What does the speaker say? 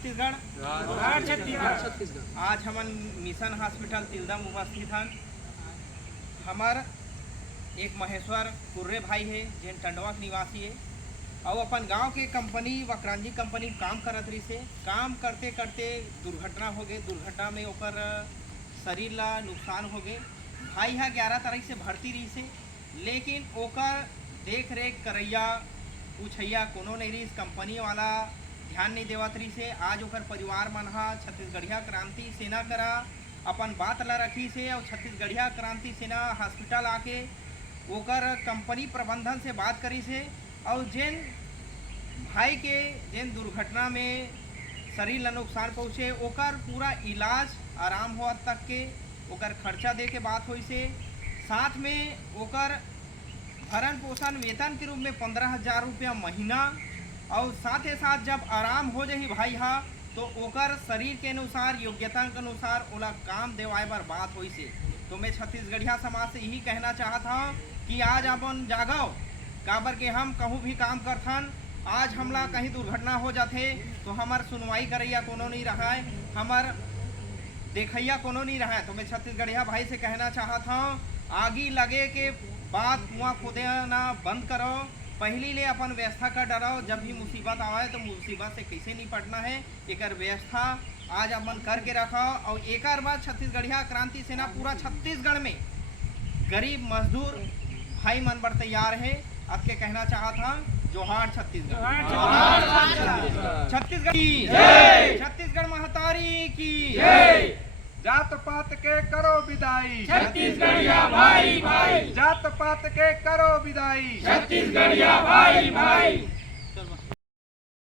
छत्तीसगढ़। आज हमन mission hospital तिलदम उपस्थित हन। हमार एक महेश्वर कुर्रे भाई है जेन टंडवा के निवासी है और अपन गांव के कंपनी वक्रांजी कंपनी में काम करत रही से। काम करते करते दुर्घटना हो गए। दुर्घटना में ओकर शरीर ला नुकसान हो गए। भाई हा 11 तारीख से भर्ती रही से, लेकिन ओकर देख रेख करैया पूछैया कोनो नहीं रही। कंपनी वाला ध्यान नहीं देवत रही से। आज ओकर परिवार मन हा छत्तीसगढ़िया क्रांति सेना करा अपन बात ला रखी से और छत्तीसगढ़िया क्रांति सेना हॉस्पिटल आके ओकर कंपनी प्रबंधन से बात करी से और जेन भाई के जेन दुर्घटना में शरीर ला नुकसान पहुँचे ओकर पूरा इलाज आराम हो तक के ओकर खर्चा दे के बात हुई से। साथ में ओकर भरण पोषण वेतन के रूप में 15,000 रुपया महीना और साथ ही साथ जब आराम हो जाही भाई हा तो ओकर शरीर के अनुसार योग्यता के अनुसार ओला काम देवाए बर बात हुई से। तो मैं छत्तीसगढ़िया समाज से यही कहना चाहता हूँ कि आज अपन जागो काबर के हम कहूँ भी काम करथन। आज हमला कहीं दुर्घटना हो जाते तो हमार सुनवाई करैया कोनो नहीं रहा है, हमार देखैया कोनो नहीं रहा है। तो मैं छत्तीसगढ़िया भाई से कहना चाहता हूँ आगे लगे के बात कुआं खोदना बंद करो। पहली ले अपन व्यवस्था कर डराओ। जब भी मुसीबत आवे तो मुसीबत से कैसे निपटना है एकर व्यवस्था आज अपन करके रखो। और एक बाद छत्तीसगढ़िया क्रांति सेना पूरा छत्तीसगढ़ में गरीब मजदूर भाई मन बर तैयार है। अब के कहना चाहता जोहार छत्तीसगढ़, छत्तीसगढ़ की जय, छत्तीसगढ़ महतारी की जय। जात पात के करो विदाई छत्तीसगढ़िया भाई भाई, जात पात के करो विदाई छत्तीसगढ़िया भाई भाई।